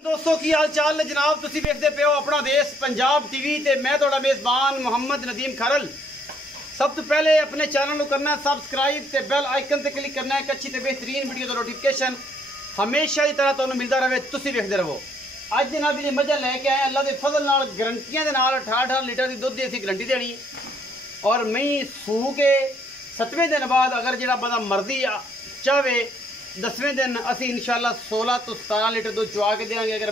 दोस्तों की हाल चाल ने जनाब तुसी देखते पे हो अपना देश पंजाब टीवी ते मैं थोड़ा मेज़बान मोहम्मद नदीम खरल। सब तो पहले अपने चैनल को करना है सबसक्राइब ते बेल आइकन ते क्लिक करना है कि अच्छी ते बेहतरीन वीडियो का नोटिफिकेशन हमेशा की तरह तुहानू मिलता रहे। तुसी देखते रहो। अज जनाब जी मझां लैके आए अल्लाह के फजल नाल गारंटियां दे नाल 18 लीटर की दुध की असीं गारंटी देनी और मई सूह के 7वें दिन बाद अगर जिहड़ा बंदा मर्जी चाहे 10वें दिन असी इंशाल्लाह 16 तो 17 लीटर दूध चुआ के देंगे। अगर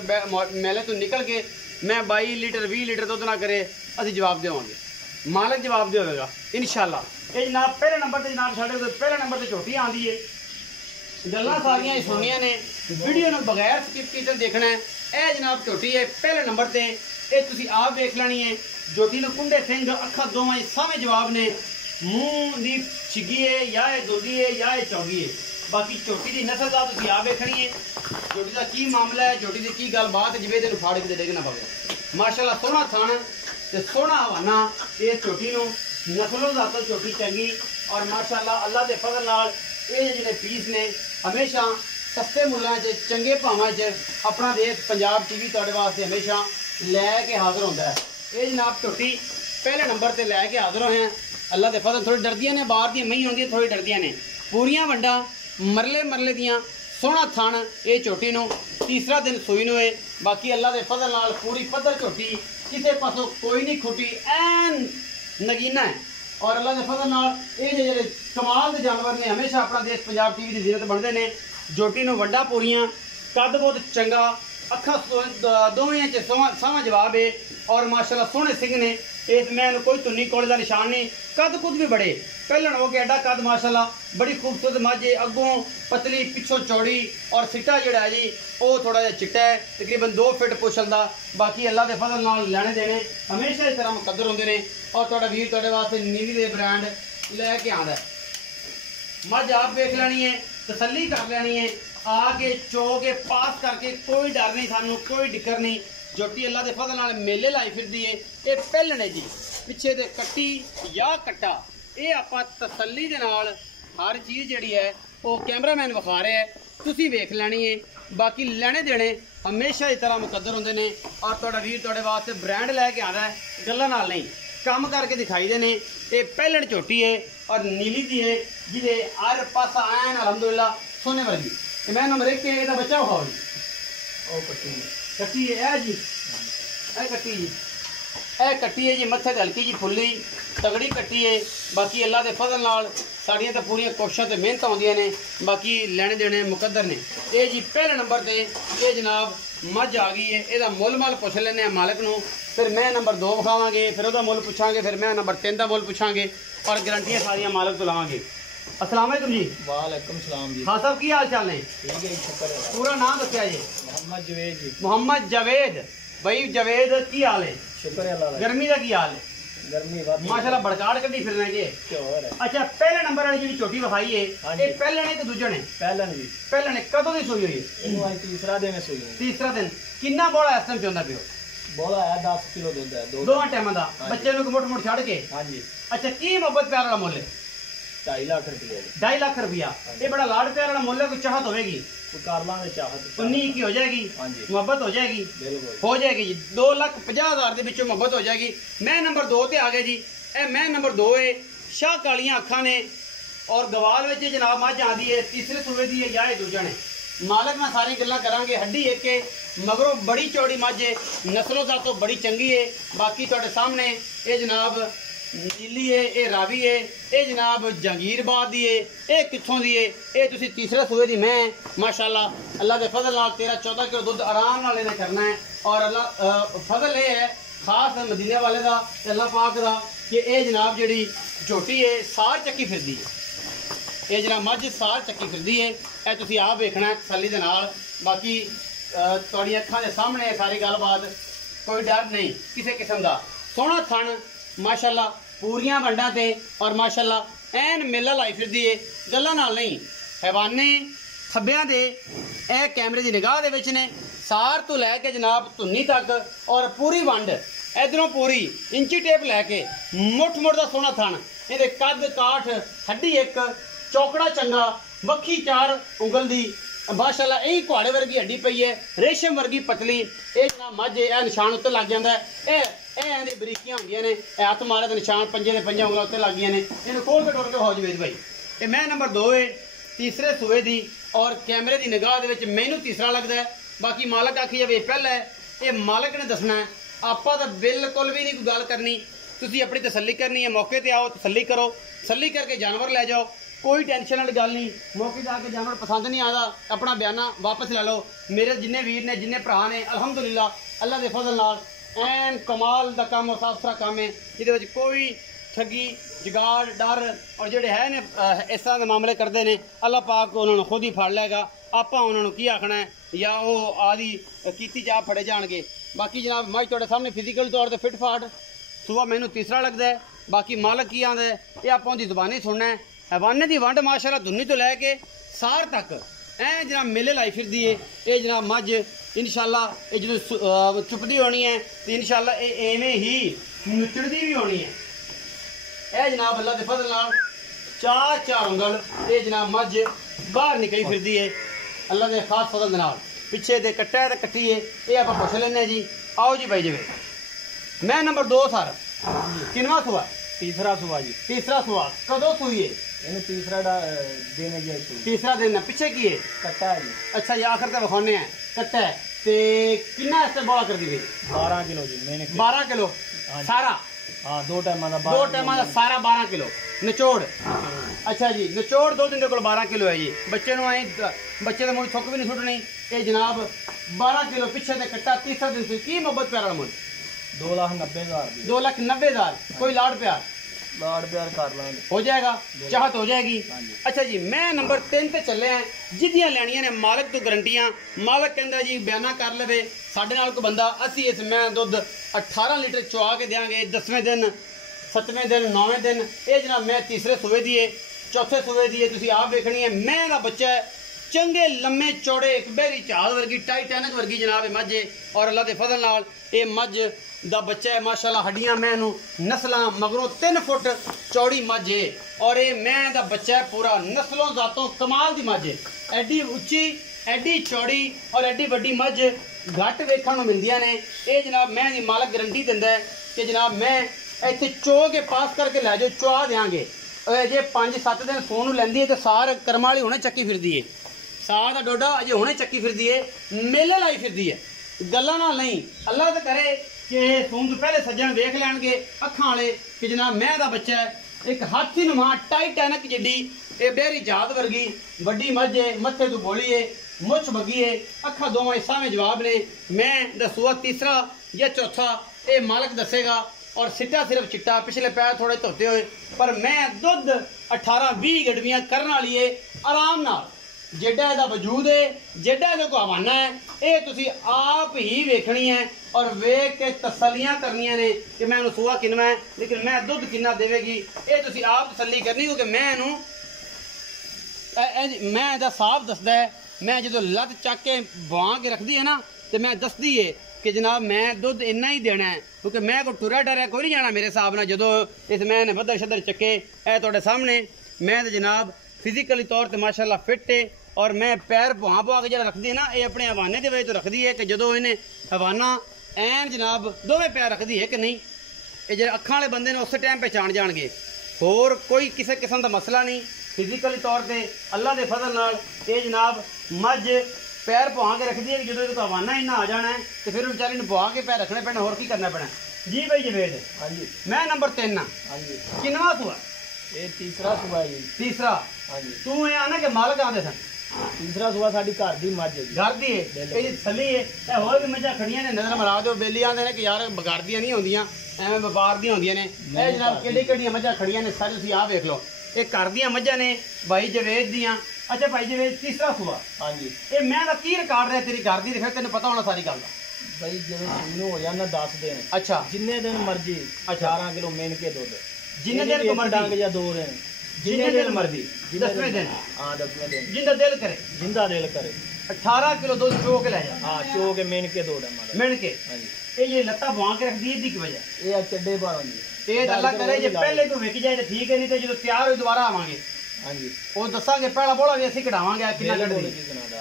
मेले तो निकल के मैं 22 लीटर 20 लीटर दूध ना करे असी जवाब देवांगे, मालिक जवाब देगा इंशाल्लाह। ये जनाब पहले नंबर से जनाब साढ़े पहले नंबर से झोटी आँदी है। गल्लां सारियां ही सुनिया ने, वीडियो ने बगैर स्किप कीते देखना है। यह जनाब झोटी है पहले नंबर से, ये तुसी आप देख लेनी है। झोटी ने कुंडे सिंह अखा दोवें सामे जवाब ने, मूँह दी छिगी है या दोधी है या चौगी है। बाकी झोटी की नस्ल का तुम आप देखनी है, झोटी का की मामला है, झोटी की की गलबात है, जिਵੇਂ तेन फाड़ के देखना पवे। माशाल्लाह सोहना थान ते सोहना हवाना इस झोटी को नस्लों जात झोटी चंगी और माशाल्लाह अल्लाह के फजल नाल ये जिहड़े पीस ने हमेशा सस्ते मुल्लां च चंगे भावां च अपना देश पंजाब टीवी तुहाडे वास्ते हमेशा लैके हाजिर होंदा है। ये जनाब झोटी पहले नंबर से लैके हाजिर होए हैं। अल्लाह के फजल थोड़ी डरदियां ने, बाहर दी मई होंदी थोड़ी डरदियां ने, पूरियां वंडा मरले मरले दियां सोहना थान ये झोटी नूं तीसरा दिन सूई नूं है। बाकी अल्लाह के फजल नाल पूरी पद्धर झोटी किसी पासों कोई नहीं खुटी, ऐन नगीना है और अल्लाह के फजल नाल ये जिहड़े कमाल के जानवर ने हमेशा अपना देश पंजाब टीवी की जीनत बनते हैं। झोटी नूं वड्डा पूरियां कद बहुत चंगा, अखा दोवें च सावा जवाब है और माशाल्लाह सोहने सिंह ने। इस मैन कोई तुन्नी कोले का निशान नहीं, कद कुद भी बड़े पहलन हो के एडा कद माशाल्लाह बड़ी खूबसूरत मझ है, अगों पतली पिछों चौड़ी और सिट्टा जोड़ा है जी वो थोड़ा जहा चिट्टा है, तकरीबन 2 फिट पुछल का। बाकी अल्लाह के फजल नाल लैने देने हमेशा इस तरह मुकद्दर होंगे ने और थोड़ा वीर थोड़े वास्ते नीली दे ब्रांड लैके आंदा है। मझ आप देख लैनी है, तसल्ली कर लैनी है, आके चो के पास करके कोई डर नहीं, सानू कोई डिकर नहीं। झोटी अल्लाह के फजल नाल मेले लाई फिरदी है। ये पहलन है जी, पिछे दे कट्टी या कट्टा ये आपां तसल्ली दे नाल हर चीज़ जिहड़ी है वो कैमरामैन विखा रहा है, तुसी वेख लैनी है। बाकी लैने देने हमेशा इस तरह मुकद्दर होंदे ने और तुहाडा वीर तुहाडे वास्ते ब्रांड लैके आंदा है, गल्लां नाल नहीं काम करके दिखाई देने। ये पहलन झोटी है और नीली दी है जिहदे हर पासा ऐन अलहमदुलिल्लाह सोने वर्गी। मैं नंबर 1 के बच्चा विखाओ जी, कट्टी है जी, कट्टी जी ए कट्टी है जी, मत्थे ते हल्की जी फुल्ली तगड़ी कट्टी है। बाकी अल्लाह के फजल नाल साड़ियां तो पूरी कोशिशां ते मेहनत आउंदियां ने, बाकी लैने देने मुकद्दर ने। ये जी पहले नंबर ते ये जनाब मझ आ गई है, ਇਹਦਾ ਮੁੱਲ माल पुछ लेने मालिक नूं, फिर मैं नंबर 2 विखावांगे, फिर ਉਹਦਾ ਮੁੱਲ ਪੁੱਛਾਂਗੇ, फिर मैं नंबर 3 ਦਾ ਮੁੱਲ ਪੁੱਛਾਂਗੇ और गारंटियां सारियां मालिक तो लावांगे। अस्सलाम वालेकुम जी। वालेकुम सलाम जी। हाँ साहब की हाल चाल ने? ठीक है, शुक्र है। पूरा नाम दस्या जी? मोहम्मद जवेद जी। मोहम्मद जवेद भाई, जवेद की हाल है? शुक्र है अल्लाह। गर्मी का की हाल है? गर्मी माशाल्लाह बड़काड़ कड्डी फिरने के। अच्छा पहले नंबर वाली जी झोटी विखाई है, ये पहले ने कि दूजे ने? पहलन जी। पहले ने कदों दी सूई हुई है? इनु आज तीसरा दिन सूई है। तीसरा दिन। कितना बोला इस टाइम चोंदा पियो? बोला है 10 किलो दूध है, दो टाइम दा बच्चे नु मुठ मुठ छड़ के। हां जी। अच्छा की मोहब्बत प्यार वाला मुल्ल है? 2.5 लाख रुपया। 2.5 लाख रुपया ये बड़ा लाड प्यार वाला मुल्ल है। कोई चाहत होगी तो कर लांगे, चाहत 19 की हो जाएगी, मोहब्बत हो जाएगी, बिल्कुल हो जाएगी जी। 2,50,000 के विचों मोहब्बत हो जाएगी। मैं नंबर 2 ते आ गए जी। ए मैं नंबर 2 है, शाह कालियां अखा ने और गवाल में जनाब मझ आंदी है, तीसरे सूबे दी है या दूजा ने। मालिक में सारी गल्लां करांगे। हड्डी एक है, मगरों बड़ी चौड़ी मझ है, नस्लों का तो बड़ी चंगी है। बाकी तुहाडे सामने ये जनाब नीली है, ये रावी है, ये जनाब जहांगीरबाद दी है, ये कित्थों दी है, ये तुसी तीसरे सूबे दी मैं माशाल्लाह अल्लाह के फजल नाल 13-14 किलो दुध आराम नाल इन्हें करना है। और अल्लाह फजल ये है खास मदीने वाले का अल्लाह पाक का कि ये जनाब जिहड़ी झोटी है सार चक्की फिरदी है। ये जनाब मझ सार चक्की फिरदी है, ये तुसी आप वेखना तसल्ली दे नाल। बाकी तुहाडी अखां दे सामने सारी गलबात, कोई डर नहीं किसी किस्म का। सोहना थन माशाल्लाह पूरियां वंडां ते और माशाल्लाह ऐन मेला लाई फिरदी है, गल्लां नाल नहीं। हैवाने थब्बियां दे ए कैमरे की निगाह दे विच ने, सार तो लैके जनाब धुन्नी तक और पूरी वंड इधरों पूरी इंची टेप लैके मुठ मुठ का सोहना थन। ये कद काठ हड्डी एक चौकड़ा चंगा, वक्खी 4 उंगल दी माशाअल्लाह यही घोड़े वर्गी हड्डी पई है, रेशम वर्गी पतली। ये जनाब मझ है, निशान उत्ते लग जाता है। ये बरीकियां होंदियां ने, हथ मारे तो निशान पंजे दे पंजे उंगलां उत्ते लग गईयां ने। इन्हूं खोल के टुर के हो जवेद भाई। ये मैं नंबर 2 है, तीसरे सूए दी और कैमरे की निगाह दे विच मैनूं तीसरा लगता है। बाकी मालक आखी जाए पहला है, ये मालक ने दसना है। आपां तां बिल्कुल भी नहीं कोई गल करनी, तुसीं अपनी तसल्ली करनी है। मौके ते आओ, तसल्ली करो, तसल्ली करके जानवर ले जाओ, कोई टेंशन वाली गल नहीं। मौके पर आके जानवर पसंद नहीं आता, अपना बयाना वापस ले लो। मेरे जिन्ने वीर ने, जिन्ने भरा ने, अलहमदुलिल्लाह अल्लाह के फजल नाल एन कमाल का काम और साफ सुथरा काम है, जिहदे विच कोई ठगी जुगाड़ डर और जेडे है ने इस तरह के मामले करते हैं, अल्लाह पाक उन्होंने खुद ही फड़ लेगा। आपां उन्होंने की आखना है या वो आदि कीती जा फड़े जाणगे। बाकी जनाब मझ तुहाडे सामने फिजिकल तौर पर फिट फाट सुबह मैनू तीसरा लगता है। बाकी मालक की आंदा है ये आपां दी ज़ुबानी सुनना है। हवाने की वंड माशाअल्लाह धुन्नी तो लैके सार तक ऐ जनाब मेले लाई फिरदी है। ये जनाब मझ इंशाअल्लाह ये जो चुपदी होनी है तो इंशाअल्लाह ये एवें ही नुचड़दी भी होनी है। यह जनाब अल्लाह के फजल नाल चार उंगल ये जनाब मझ बाहर निकली फिरदी है अल्लाह के खास फजल नाल। पिछे दे कट्टा है तो कट्टी है, ये आप पुछ लेने जी। आओ जी भाई जवे मैं नंबर 2 सर किनवा सुआ? तीसरा सुबह जी। तीसरा सुआ कदों सुई है? इन्हें तीसरा दिन है जी। तीसरा दिन है। पिछे की है? कट्टा है जी। अच्छा जी आखिर तक विखाने हैं कट्टा है ते कितना इससे बड़ा कर दी? 12 किलो जी। मैंने 12 किलो सारा? हाँ, 2 टाइम का। 2 टाइम का सारा 12 किलो निचोड़। अच्छा जी निचोड़ दो दिन को 12 किलो है जी। बच्चे बच्चे का मुझे थुक भी नहीं सुटनी। ये जनाब 12 किलो पिछे से कट्टा। तीसरा दिन से की मोहब्बत प्यार मुझ? 2,90,000। 2,90,000। कोई लाड प्यार कर लेंगे, हो जाएगा, चाहत हो जाएगी। अच्छा जी मैं नंबर 3 पे चले हैं, जिद्दियां लैनियां ने मालक तो गारंटियां। मालक कहंदा जी बयाना कर लवे साडे नाल कोई बंदा, असी इस मैं दुध 18 लीटर चुआ के देंगे 10वें दिन 7वें दिन 9वें दिन। ये जनाब मैं तीसरे सूबे दी है, चौथे सूबे दी है, तुसीं आप वेखनी है। मैं दा बच्चा है चंगे लम्मे चौड़े एक बहरी जहाज वर्गी टाइटैनिक वर्गी जनाब मझ है। और अल्लाह के फजल नाल ये मझ दा बच्चा है माशाअल्लाह। हड्डियां मैनू नस्लां मगरों 3 फुट चौड़ी मझ है। और ये मैं दा बच्चा है पूरा नस्लों जातों कमाल दी मझ है। एडी उच्ची एडी चौड़ी और एडी वड्डी मझ घट वेखण नूं मिलदियां ने। ये जनाब मैं दी मालक गारंटी दिंदा है कि जनाब मैं इत्थे चो के पास करके लै जाओ, चुआ देंगे। जे 5-7 दिन सोन लैंदी है तो सार करम वाली हुणे चक्की फिरदी है। सार का डोडा अजे हुणे चक्की फिरदी है, मेले लाई फिरदी है, गल्लां नाल नहीं। अल्लाह तो करे कि सून तो पहले सज्जन वेख लैणगे अखां वाले कि जनाब मैं दा बच्चा है एक हाथी नुमा टाइटैनिक जिड्डी ये बहरी जहाज वर्गी वड्डी मझ है, मत्थे तो बोली है, मुछ बगी है, अखा दोवें सावें जवाब ने। मैं दसूआ तीसरा या चौथा ये मालक दसेगा। और सिट्टा सिर्फ चिट्टा, पिछले पैर थोड़े धोते हुए, पर मैं दुध 18-20 गडवियां करने वाली है आराम नाल। जेडा इहदा वजूद है, जेडा इहदे को हवाना है, ये तुसी आप ही वेखनी है और वेख के तसलियां करनियां ने कि मैं इहनूं सूआ किन्ना है, लेकिन मैं दुध किन्ना देवेगी ये तुसी आप तसली करनी। क्योंकि मैं इहनूं मैं इहदा साफ दसदा है। मैं जो लत चक के बवा के रखदी है ना तो मैं दसदी है कि जनाब मैं दुध इन्ना ही देना है। क्योंकि मैं कोई टुरा डरिया कोई नहीं जाना मेरे हिसाब नाल। जो इस मैं ने बदर शदर चक्के ए तुहाडे सामने मैं तो जनाब फिजिकली तौर पर माशाअल्लाह फिट है। और मैं पैर भुआ के जो रखदी है ना ये अपने हवाने के वजह तो रखदी है कि जो इन्हें हवाना ऐन जनाब दोवें पैर रखदी है कि नहीं, ये जो अखां वाले बंदे ने उस टाइम पहचान जाएंगे। होर कोई किसी किस्म का मसला नहीं। फिजिकली तौर पर अल्लाह के फजल नाल ये जनाब मझ पैर भुआ के रखदी है कि जो तो हवाना इन्ना आ जाना है तो फिर बेचारे भुआ के पैर रखने पैने, होर की करना पैना जी भाई जवेद? हाँ जी मैं नंबर 3 हाँ जी। किनवा सुआ? ये तीसरा सुबह जी। तीसरा? हाँ जी। तू ये आना कि मालक आते सन? तीसरा सुबह साडी घर दी मझ है, घर दी है, ये थली है। ए होर भी मझां खड़ियां ने, नजर मरा दो। बेली आंदे ने कि यार बगाड़दियां नहीं होंदियां, एवें व्यापार दी होंदियां ने। ए जनाब केड़ी मझां खड़ियां ने सारी, तुसीं आ वेख लो। ये घर दियां मझां ने भाई जवेद दियां। अच्छा भाई जवेद तीसरा सुआ? हाँ जी। ये मैं दा की रिकॉर्ड रहा तेरी घर दी? फिर तेन पता होना सारी गल दा भाई। जो शुरू हो जाना 10 दिन। अच्छा जिन्ने दिन मर्जी 18 किलो मेन के दुध, जिन्ने दिन को मर्जी या 2 दिन जिन्ने दिन मर्जी 10वें दिन। हाँ 10वें दिन जिंदा दिल करे, जिंदा दिल करे 18 किलो दूध चो के ले जा। हाँ चो के मेन के दूध है मेन के। हाँ जी। ये लत्ता बुआ के रख दी दी की वजह ये चड्डे पर होंदी। ये अल्लाह करे जे पहले को विक जाए तो ठीक है, नहीं तो जो तैयार हो दोबारा आवांगे हाँ जी ਉਹ ਦੱਸਾਂਗੇ ਪਹਿਲਾ ਬੋਲਾ ਵੀ ਅਸੀਂ ਕਢਾਵਾਂਗੇ ਕਿੰਨਾ ਕੱਢਦੀ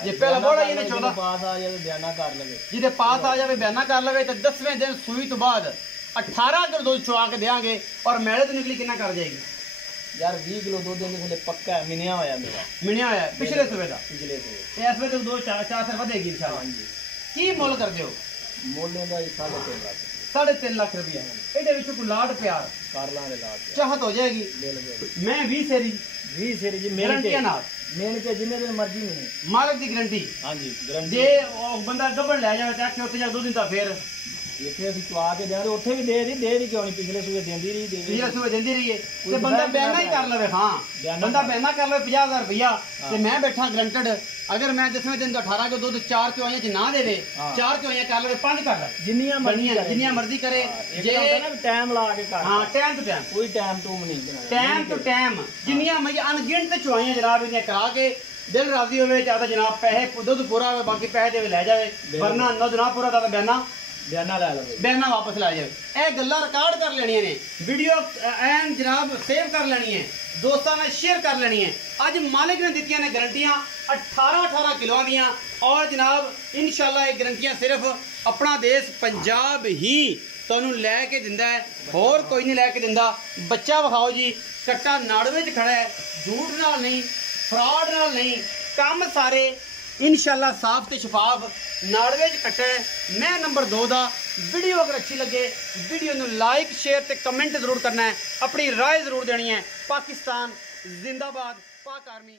ਜੇ ਪਹਿਲਾ ਬੋਲਾ ਇਹਨੇ 14 पास आ जाए बयाना कर लगे ਜਿਹਦੇ ਪਾਸ ਆ ਜਾਵੇ ਬਿਆਨਾ ਕਰ ਲਵੇ ਤੇ 10ਵੇਂ ਦਿਨ ਸੂਈ ਤੋਂ ਬਾਅਦ 18 ਕਿਲੋ ਦੁੱਧ ਚੁਆ ਕੇ ਦੇਾਂਗੇ ਔਰ ਮੈਲੇ ਤੋਂ ਨਿਕਲੀ ਕਿੰਨਾ ਕਰ ਜਾਏਗੀ यार 20 किलो दूध देने के लिए पक्का है मिनिया होया मेरा ਮਿਣਿਆ ਹੋਇਆ ਪਿਛਲੇ ਸੂਬੇ ਦਾ पिछले से ਤੇ ਇਸ ਵੇਲੇ ਦੋ ਚਾਰ ਸਿਰ ਵਧੇਗੀ ਇਨਸ਼ਾਅੱਲਾ। हाँ जी ਕੀ ਮੁੱਲ ਕਰਦੇ ਹੋ? मोले का 3.5 लाख 3.5 ਲੱਖ ਰੁਪਇਆ। ਇਹਦੇ ਵਿੱਚ ਕੋਈ ਲਾਡ ਪਿਆਰ कर लांगे लाख ਚਾਹਤ ਹੋ ਜਾਏਗੀ। बिल बिल ਮੈਂ 20 ਸੇਰੀ 20 से जी मेरे ਗਰੰਟੀ के ਨਾਲ मेन के जिन्ने दिन मर्जी नहीं ਮਾਲਕ ਦੀ ਗਰੰਟੀ। हाँ जी गारंटी ਜੇ ਉਹ ਬੰਦਾ ਗੱਭਣ ਲੈ ਜਾਵੇ ਤਾਂ ਉੱਥੇ ਜਾ ਦੋ ਦਿਨ ਤਾਂ ਫੇਰ ਇੱਥੇ ਅਸੀਂ ਚਵਾ ਕੇ ਦਿਆਂਗੇ ਉੱਥੇ ਵੀ ਦੇ ਦੀ ਕਿਉਂ ਨਹੀਂ ਪਿਛਲੇ ਸੂਏ ਦਿੰਦੀ ਰਹੀ ਪਿਛਲੇ ਸੂਬੇ ਦਿੰਦੀ ਰਹੀਏ ਤੇ ਬੰਦਾ ਬਿਆਨਾ ਹੀ ਕਰ ਲਵੇ। ਹਾਂ ਬੰਦਾ ਬਿਆਨਾ ਕਰ ਲਵੇ 50000 ਰੁਪਇਆ ਤੇ ਮੈਂ ਬੈਠਾ ਗਰੰਟਡ। ਅਗਰ ਮੈਂ 10ਵੇਂ ਦਿਨ ਤੋਂ 18 ਕਿਲੋ ਦੁੱਧ 4 ਚੁਆਈਆਂ ਚ ਨਾ ਦੇਵੇ 4 ਚੁਆਈਆਂ ਕਰ ਲਵੇ 5 ਕਰ ਲੈ ਜਿੰਨੀਆਂ ਮਰਜ਼ੀ ਕਰੇ। ਜੇ ਟਾਈਮ ਲਾ ਕੇ ਕਰ ਹਾਂ ਟਾਈਮ ਤੋਂ ਟਾਈਮ ਕੋਈ ਟਾਈਮ ਟੂਮ ਨਹੀਂ ਟਾਈਮ ਤੋਂ ਟਾਈਮ ਜਿੰਨੀਆਂ ਮੈਂ ਅਣਗਿਣਤ ਚੁਆਈਆਂ ਜਨਾਬ ਇਹਦੀਆਂ ਕਰਾ ਕੇ ਦਿਲ ਰਾਜ਼ੀ ਹੋਵੇ ਚਾਹਤਾ ਜਨਾਬ ਪੈਸੇ ਦੁੱਧ ਪੂਰਾ ਹੋਵੇ ਬਾਕੀ ਪੈਸੇ ਦੇਵੇ ਲੈ ਜਾਵੇ ਵਰਨਾ ਦੁੱਧ ਨਾ ਪੂਰਾ ਤਾਂ ਬਿਆਨਾ ਲੈ ਲਵੇ ਬਿਆਨਾ ਵਾਪਸ ਲੈ ਜਾਵੇ। ਇਹ ਗੱਲਾਂ ਰਿਕਾਰਡ ਕਰ ਲੈਣੀਆਂ ਨੇ ਵੀਡੀਓ ਐਨ ਜਨਾਬ ਸੇਵ ਕਰ ਲੈਣੀ ਹੈ ਦੋਸਤਾਂ ਨਾਲ ਸ਼ੇਅਰ ਕਰ ਲੈਣੀ ਹੈ। ਅੱਜ ਮਾਲਿਕ ਨੇ ਦਿੱਤੀਆਂ ਨੇ ਗਰੰਟੀਆਂ 18 ਕਿਲੋਆਂ ਦੀਆਂ ਔਰ ਜਨਾਬ ਇਨਸ਼ਾਅੱਲਾ ਇਹ ਗਰੰਟੀਆਂ ਸਿਰਫ ਆਪਣਾ ਦੇਸ਼ ਪੰਜਾਬ ਹੀ ਤੁਹਾਨੂੰ ਲੈ ਕੇ ਦਿੰਦਾ ਹੈ ਹੋਰ ਕੋਈ ਨਹੀਂ ਲੈ ਕੇ ਦਿੰਦਾ। ਬੱਚਾ ਵਿਖਾਓ ਜੀ ਕੱਟਾ ਨਾੜਵੇ 'ਚ ਖੜਾ ਹੈ ਝੂਠ ਨਾਲ ਨਹੀਂ ਫਰਾਡ ਨਾਲ ਨਹੀਂ ਕੰਮ ਸਾਰੇ ਇਨਸ਼ਾਅੱਲਾ ਸਾਫ਼ ਤੇ ਸ਼ਫਾਫ ਨਾੜਵੇ 'ਚ ਕੱਟਾ ਹੈ। ਮੈਂ ਨੰਬਰ 2 ਦਾ ਵੀਡੀਓ ਅਗਰ ਅੱਛੀ ਲੱਗੇ ਵੀਡੀਓ ਨੂੰ ਲਾਈਕ ਸ਼ੇਅਰ ਤੇ ਕਮੈਂਟ ਜ਼ਰੂਰ ਕਰਨਾ ਹੈ। ਆਪਣੀ ਰਾਏ ਜ਼ਰੂਰ ਦੇਣੀ ਹੈ। ਪਾਕਿਸਤਾਨ ਜ਼ਿੰਦਾਬਾਦ ਪਾਕ ਆਰਮੀ।